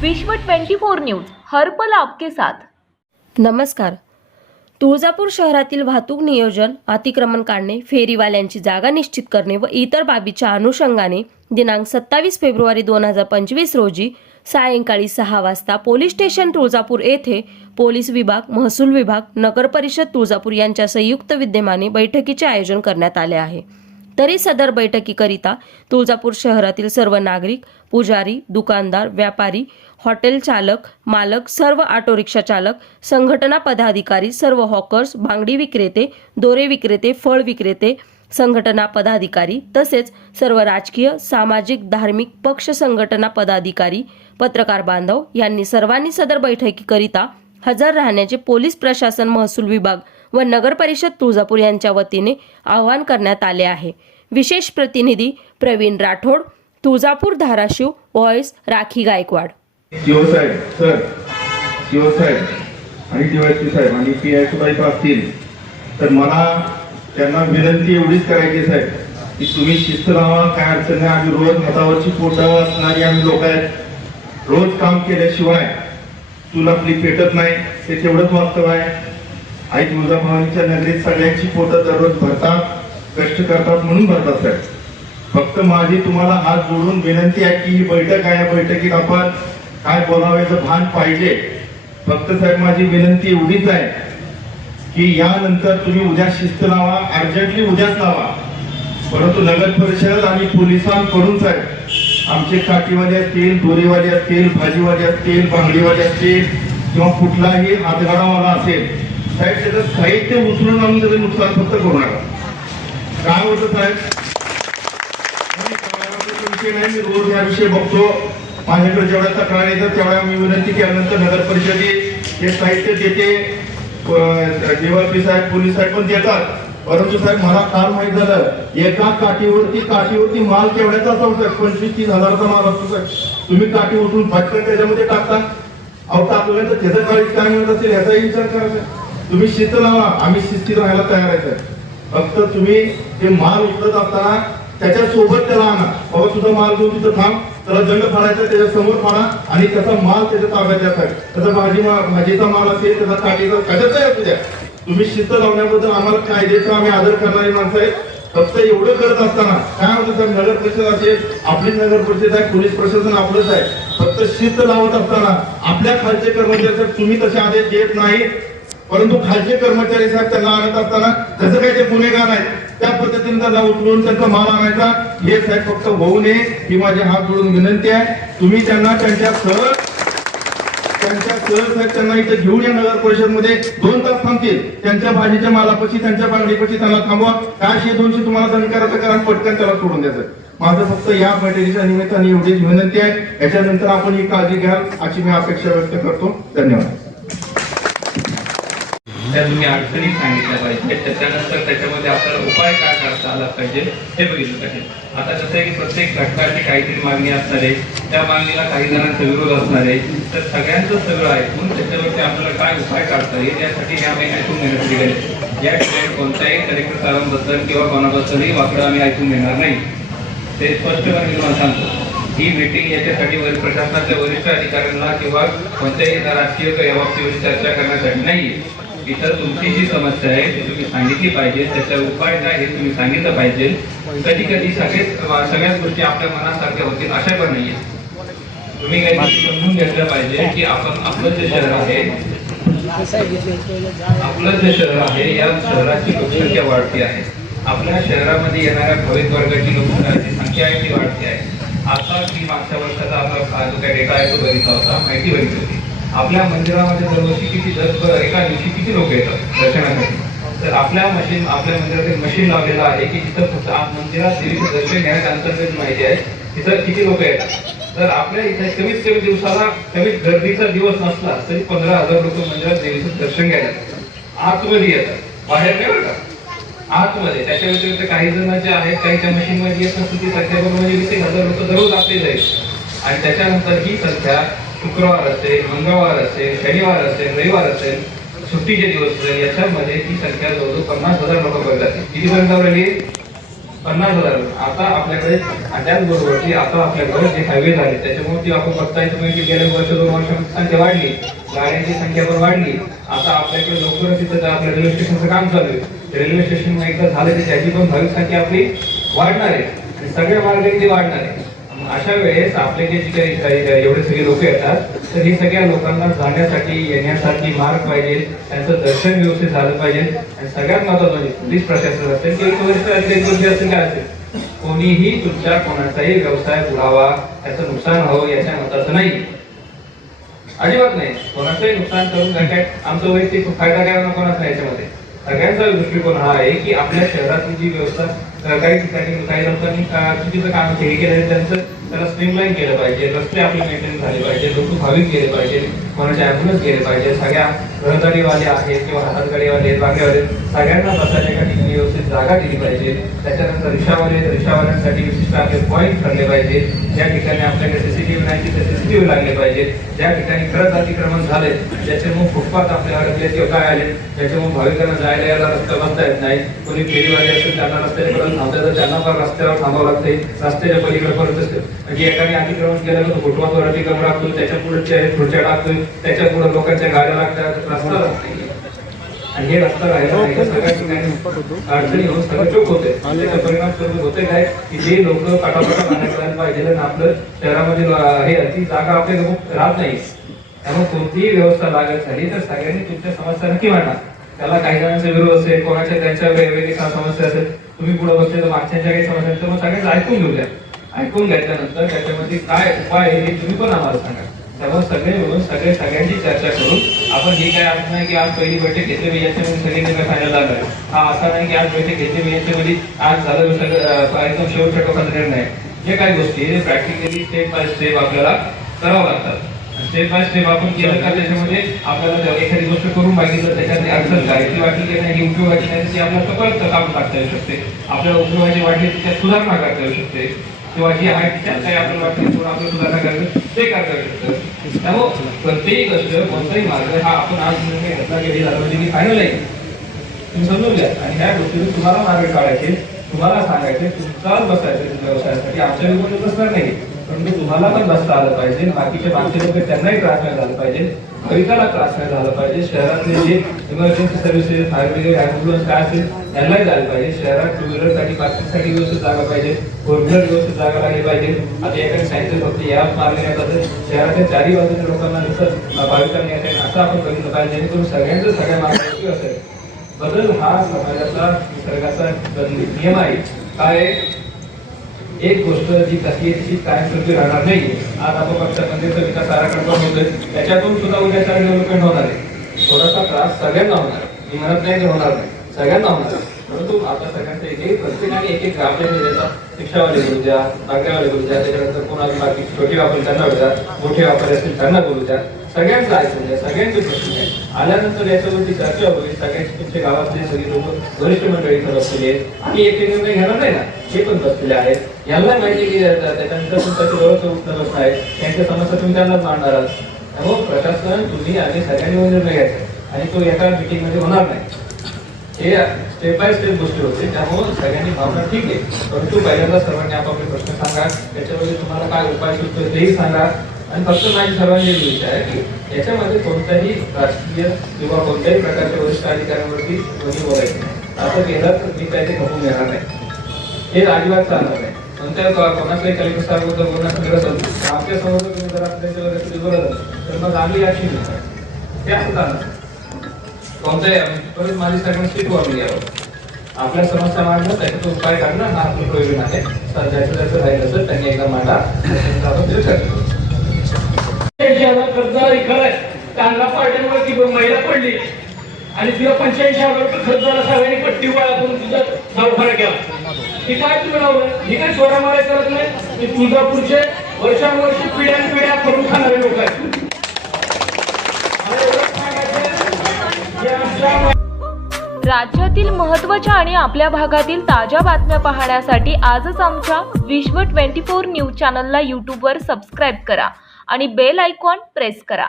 विश्व 24 न्यूज हर्पल आपके साथ. नमस्कार. तुळजापूर शहरातील वाहतूक नियोजन अतिक्रमण काढणे फेरीवाल्यांची जागा निश्चित करणे व इतर बाबीच्या अनुषंगाने दिनांक सत्तावीस फेब्रुवारी दोन हजार पंचवीस रोजी सायंकाळी सहा वाजता पोलीस स्टेशन तुळजापूर येथे पोलीस विभाग महसूल विभाग नगर परिषद तुळजापूर यांच्या संयुक्त विद्यमाने बैठकीचे आयोजन करण्यात आले आहे. तरी सदर बैठकीकरिता तुळजापूर शहरातील सर्व नागरिक पुजारी दुकानदार व्यापारी हॉटेल चालक मालक सर्व ऑटो रिक्षा चालक संघटना पदाधिकारी सर्व हॉकर्स बांगडी विक्रेते दोरे विक्रेते फळ विक्रेते संघटना पदाधिकारी तसेच सर्व राजकीय सामाजिक धार्मिक पक्ष संघटना पदाधिकारी पत्रकार बांधव यांनी सर्वांनी सदर बैठकीकरिता हजर राहण्याचे पोलीस प्रशासन महसूल विभाग व नगरपरिषद तुळजापूर यांच्या वतीने आवाहन करण्यात आले आहे. विशेष प्रतिनिधी प्रवीण राठोड तुळजापूर धाराशिव व्हॉइस राखी गायकवाड. शिवसाहेब सर शिवसाहेब आणि डीवायसी साहेब आणि पी आय सुद्धा असतील. तर मला त्यांना विनंती एवढीच करायची साहेब की तुम्ही शिस्त लावा काय अडचण नाही. आम्ही रोज हातावरची पोटं असणारी आम्ही लोक आहेत. रोज काम केल्याशिवाय चूल आपली पेटत नाही. ते तेवढंच वास्तव आहे. आई तुळजाभवानीच्या नगरीत सगळ्यांची पोटं दररोज भरतात कष्ट करतात म्हणून भरतात साहेब. फक्त माझी तुम्हाला हात जोडून विनंती आहे की ही बैठक आहे या बैठकीत आपण काय बोलावायचं भान पाहिजे. फक्त साहेब माझी विनंती एवढीच आहे की यानंतर तुम्ही उद्या शिस्त लावा अर्जंटली उद्याच लावा. परंतु नगर परिषद आणि पोलिसांकडून साहेब आमचे काठीवाले असतील दोरीवाले असतील भाजीवाले असतील बांगडीवाले असतील किंवा कुठलाही हातगाडावाला असेल साहेब त्याचं साहित्य उचलून आणून त्याचं नुकसान फक्त करू नका. काय होतं साहेब? विषय नाही मी रोज याविषयी बघतो. माझ्याकडे जेवढ्या तक्रार येतात तेवढ्या मी विनंती केल्यानंतर नगर परिषदे हे साहित्य देते. डीवायपी साहेब पोलीस साहेब पण देतात. परंतु साहेब मला काल माहीत झालं एका काठीवरती काठीवरती माल केवढ्याचा असतो साहेब? पंचवीस तीस हजाराचा माल असतो साहेब. तुम्ही काठी उठून फटकन त्याच्यामध्ये टाकता. अहो टाकल्यानंतर त्याचं काळीच काय मिळत असेल? याचाही विचार करायचा तुम्ही शिस्त लावा. आम्ही शिस्तीत राहायला तयार आहे फक्त तुम्ही ते माल उचलत असताना त्याच्या सोबत त्याला आणा बाबा तुझा माल घेऊन तिथं थांब. त्याला दंड फाडायचा त्याच्यासमोर फाडा. आणि त्याचा माल त्याच्या ताब्यात द्या त्याचा भाजी भाजीचा माल असेल त्याचा काठीचा कशाचा आहे द्या तुम्ही शिस्त लावण्याबद्दल आम्हाला कायद्याचा आम्ही आदर करणारी माणसं आहेत. फक्त एवढं करत असताना काय होतं साहेब? नगर परिषद असेल आपली नगर परिषद आहे पोलीस प्रशासन आपलंच आहे. फक्त शिस्त लावत असताना आपल्या खालचे कर्मचारी तुम्ही तसे आदेश देत नाही. परंतु खालचे कर्मचारी साहेब त्यांना आणत असताना त्याचं काही ते गुन्हेगार आहे त्या पद्धतीने त्यांना उचलून त्यांचा माल आणायचा. हे साहेब फक्त होऊ नये ही माझी हात जोडून विनंती आहे. तुम्ही त्यांना त्यांच्या सहज त्यांच्या सहज साहेब त्यांना इथे घेऊन या नगर परिषदमध्ये दोन तास थांबतील. त्यांच्या भाजीच्या मालापाशी त्यांच्या बांगडीपाशी त्यांना थांबवा. काय दोनशे तुम्हाला दंड कारण पटकन त्याला सोडून द्यायचं. माझं फक्त या बैठकीच्या निमित्ताने एवढीच विनंती आहे. याच्यानंतर आपण ही काळजी घ्याल अशी मी अपेक्षा व्यक्त करतो. धन्यवाद. त्या तुम्ही अडचणी सांगितल्या पाहिजे त्याच्यानंतर त्याच्यामध्ये आपल्याला उपाय काय करता आला पाहिजे हे बघितलं पाहिजे. आता कसं आहे की प्रत्येक घटकाची काहीतरी मागणी असणार आहे त्या मागणीला काही जणांचा विरोध असणार आहे तर सगळ्यांचं सगळं ऐकून त्याच्यावरती आपल्याला काय उपाय काढता येईल यासाठी आम्ही ऐकून घेण्यात निघाले या ठिकाणी कोणत्याही कलेक्टर साहेबांबद्दल किंवा कोणाबद्दलही वाकडं आम्ही ऐकून घेणार नाही. ते स्पष्टपणे मी तुम्हाला सांगतो. ही मीटिंग याच्यासाठी प्रशासनाच्या वरिष्ठ अधिकाऱ्यांना किंवा कोणत्याही राजकीय किंवा बाबतीवर चर्चा करण्यासाठी नाही इतर तुमची जी समस्या आहे ती तुम्ही सांगितली पाहिजे. त्याचा उपाय काय हे तुम्ही सांगितलं पाहिजे. कधी कधी सगळेच सगळ्याच गोष्टी आपल्या मनासारख्या होतील अशा पण नाहीये. तुम्ही काही समजून घेतल्या पाहिजे की आपण आपलं जे शहर आहे आपलं जे शहर आहे या शहराची लोकसंख्या वाढती आहे. आपल्या शहरामध्ये येणाऱ्या भाविक वर्गाची लोकसंख्याची संख्या आहे ती वाढती आहे. आता की मागच्या वर्षाचा आपला जो काही डेटा आहे तो बघितला होता माहिती बघितली होती आपल्या मंदिरामध्ये दरवर्षी किती दर एका दिवशी किती लोक येतात दर्शनासाठी? तर आपल्या मशीन आपल्या मंदिरात एक मशीन लावलेलं आहे की जिथं फक्त मंदिरात देवीचं दर्शन घेण्याच्या अंतर्गत माहिती आहे तिथं किती लोक येतात? तर आपल्या इथे कमीत कमी दिवसाला कमीत गर्दीचा दिवस नसला तरी पंधरा हजार लोक मंदिरात देवीचं दर्शन घ्यायला आतमध्ये येतात. बाहेर नाही बरं का आतमध्ये. त्याच्या व्यतिरिक्त काही जण जे आहेत काही त्या मशीन मध्ये येत नसतील ती संख्या बरोबर म्हणजे वीस एक हजार लोक दररोज आपले जाईल. आणि त्याच्यानंतर ही संख्या शुक्रवार असेल मंगळवार असेल शनिवार असेल रविवार असेल सुट्टीचे दिवस असेल याच्यामध्ये ती संख्या जवळजवळ पन्नास हजार लोकांपर्यंत जाते कितीपर्यंत राहिली पन्नास हजार आता आपल्याकडे आणि त्याचबरोबर आता आपल्याकडे जे हायवे झाले त्याच्यामुळे ती आपण बघताय तुम्ही की गेल्या वर्ष दोन वर्ष संख्या वाढली गाड्यांची संख्या पण वाढली. आता आपल्याकडे लवकरच तिथं आपल्या रेल्वे स्टेशनचं काम चालू आहे. रेल्वे स्टेशन एकदा झालं की त्याची पण भाविक संख्या आपली वाढणार आहे. सगळ्या मार्गाने ती वाढणार आहे. अशा वेळेस आपले जे जे काही एवढे सगळे लोक येतात तर हे सगळ्या लोकांना जाण्यासाठी येण्यासाठी मार्ग पाहिजे त्यांचं दर्शन व्यवस्थित झालं पाहिजे. आणि सगळ्यात महत्वाचं म्हणजे पोलीस प्रशासन असेल किंवा वरिष्ठ अधिकारी असेल काय असेल कोणीही तुमच्या कोणाचाही व्यवसाय बुडावा त्याचं नुकसान व्हावं याच्या मताचं नाही. अजिबात नाही. कोणाचंही नुकसान करून काय काय आमचा वैयक्तिक फायदा काय कोणाचा याच्यामध्ये? सगळ्यांचा दृष्टिकोन हा आहे की आपल्या शहरातली जी व्यवस्था काही ठिकाणी काही लोकांनी चुकीचं काम हे केलं त्यांचं त्याला स्ट्रीमलाईन केलं पाहिजे रस्ते आपले मेंटेन झाले पाहिजे लोक भाविक गेले पाहिजे कोणाचे ऍम्ब्युलन्स गेले पाहिजे सगळ्या रहदारीवाले आहेत किंवा हातगाडीवाले आहेत बागेवाले सगळ्यांना बसायच्या एका ठिकाणी व्यवस्थित जागा दिली पाहिजे. त्याच्यानंतर रिक्षावाले रिक्षावाल्यांसाठी विशिष्ट आपले पॉईंट ठरले पाहिजे. ज्या ठिकाणी आपल्याकडे सीसीटीव्ही नाही तिथे व्ही लागले पाहिजे. ज्या ठिकाणी खरंच अतिक्रमण झाले ज्याच्यामुळे फुटपाथ आपल्या अडकले किंवा काय आले त्याच्यामुळे भाविकांना जायला यायला रस्ता बसता येत नाही. कोणी फेरीवाले असेल त्यांना रस्त्यापर्यंत थांबतात त्यांना पण रस्त्यावर थांबावं लागते. रस्त्याच्या पलीकडे परत म्हणजे एकाने प्रवास केला तर फुटपाथवर अतिक्रमण टाकतो त्याच्या पुढे खुर्च्या टाकतो त्याच्या पुढे लोकांच्या गाड्या लागतात रस्ता आणि हे रस्ता राहिला अडचणी होऊन सगळं चोक होते. त्याचा परिणाम स्वरूप होते काय? की जे लोक पटापटा करायला पाहिजे आणि आपलं शहरामध्ये हे ती जागा आपल्या लोक राहत नाही. त्यामुळे कोणतीही व्यवस्था लागत झाली तर सगळ्यांनी तुमच्या समस्या नक्की मांडा. त्याला काही जणांचा विरोध असेल कोणाच्या त्यांच्या वेगवेगळी का समस्या असेल तुम्ही पुढे बसले तर मागच्या काही समस्या असेल तर मग सगळ्यांचं ऐकून घेऊ द्या ऐकून घेतल्यानंतर त्याच्यामध्ये काय उपाय आहे हे तुम्ही पण आम्हाला सांगा. तेव्हा सगळे मिळून सगळे सगळ्यांची चर्चा करून आपण हे काय असं नाही की आज पहिली बैठक घेतली म्हणजे मी याच्यामध्ये सगळ्यांनी काय सांगायला लागलं हा असा नाही की आज बैठक घेतली म्हणजे मी याच्यामध्ये आज झालं सगळं एकदम शेवटच्या टोकाचा निर्णय जे काही गोष्टी प्रॅक्टिकली स्टेप बाय स्टेप आपल्याला करावं लागतात. स्टेप बाय स्टेप आपण केलं का त्याच्यामध्ये आपल्याला एखादी गोष्ट करून मागितलं त्याच्यात अडचण काय? ती वाटली की नाही उपयोगाची नाही ती आपल्याला परत काम करता येऊ शकते. आपल्याला उपयोगाची वाटली तर त्यात सुधारणा करता येऊ शकते. किंवा जी आहे काही आपल्याला वाटते थोडं आपण सुधारणा करावी ते काय करायचं? त्यामुळं प्रत्येक गोष्ट कोणताही मार्ग हा आपण आज निर्णय घेतला गेली झाला म्हणजे की फायनल आहे. तुम्ही समजून घ्या. आणि ह्या गोष्टीतून तुम्हाला मार्ग काढायचे तुम्हाला सांगायचे तुमचाच बसायचे व्यवसायासाठी आमच्या विरोधात बसणार नाही. परंतु तुम्हाला पण बसता आलं पाहिजे. बाकीचे बाकी लोक त्यांनाही त्रास नाही झाला पाहिजे. भविकाला त्रास नाही झाला पाहिजे. शहरातले जे emergency services fire brigade ambulance काय असेल त्यांनाही झालं पाहिजे. शहरात टू व्हीलरसाठी पार्किंगसाठी व्यवस्थित जागा पाहिजे. फोर व्हीलर व्यवस्थित जागा लागली पाहिजे. आता एका सायकल फक्त या मार्ग नाही पाहिजे शहराच्या चारही बाजूच्या लोकांना जसं भाविकांनी येते असं आपण बघितलं पाहिजे जेणेकरून सगळ्यांचं सगळ्या मार्गाची असेल बदल हा समाजाचा निसर्गाचा नियम आहे. काय एक गोष्ट जी कशी आहे तशी कायमस्वरूपी राहणार नाही आज आपण पक्षामध्ये विकास आराखडा पण होतोय. त्याच्यातून सुद्धा उद्याचा डेव्हलपमेंट होणार आहे. थोडासा त्रास सगळ्यांना होणार मी म्हणत नाही की होणार नाही. सगळ्यांना होणार परंतु आता सगळ्यांचं एक एक प्रत्येकाने एक एक ग्रामपंचायत देतात शिक्षावाले बोलू द्या बागेवाले बोलू द्या त्याच्यानंतर कोणाला बाकी छोटे वापर त्यांना द्या मोठे वापर असतील त्यांना बोलू द्या. सगळ्यांचं ऐकून द्या सगळ्यांचे प्रश्न आहे आल्यानंतर याच्यावरती चर्चा होईल. सगळ्यांचे तुमच्या गावातले सगळे लोक वरिष्ठ मंडळी इथं बसलेले आहेत. आणि एक निर्णय घेणार नाही ना? हे पण बसलेले आहेत. यांना माहिती की त्या- त्याच्यानंतर तुमच्या उत्तर आहे. त्यांच्या समस्या तुम्ही त्यांनाच मांडणार आहात. त्यामुळे प्रशासन तुम्ही आणि सगळ्यांनी निर्णय घ्यायचा आणि तो एका मिटिंगमध्ये होणार नाही. हे स्टेप बाय स्टेप गोष्टी होते. त्यामुळे सगळ्यांनी भावना ठीक आहे. परंतु पहिल्यांदा सर्वांनी आपापले प्रश्न सांगा. त्याच्यामध्ये तुम्हाला काय उपाय सुचतो तेही सांगा. आणि फक्त माझी सर्वांनी विचार आहे की याच्यामध्ये कोणत्याही राजकीय किंवा कोणत्याही प्रकारच्या वरिष्ठ अधिकाऱ्यांवरती कोणी बोलायचं नाही. असं केलं तर मी काही खपून येणार नाही. हे अजिबात चालणार नाही. कोणत्या कोणाच्याही कलेक्टर साहेब गरज समोर तुम्ही जर आपल्याच्यावर तर मग आम्ही ऍक्शन ते असं चालणार कोणत्याही परत माझी सगळ्यांना शिकवा मी आपल्या समस्या मांडलं त्याच्यात उपाय काढणं हा आपलं प्रयोजन आहे. तर ज्याचं त्याचं राहिलं असेल त्यांनी एकदा मांडा आपण ते चर्चा करू. खरंय कांदा पार्टीमुळे महिला पडली. आणि तिला पंच्याऐंशी हजार रुपये खर्च झाला सगळ्यांनी पट्टी गोळा करून तुझा दवाखाना केला. ही काय तुम्ही लावलं ही काय चोरा मारा करत नाही? ही तुळजापूरचे वर्षानुवर्षी पिढ्यान पिढ्या करून खाणारे लोक आहेत. राज्यातील महत्त्वाच्या आणि आपल्या भागातील ताज्या बातम्या पाहण्यासाठी आजच आमच्या विश्व 24 न्यूज चॅनलला यूट्यूबवर सबस्क्राईब करा आणि बेल आयकॉन प्रेस करा.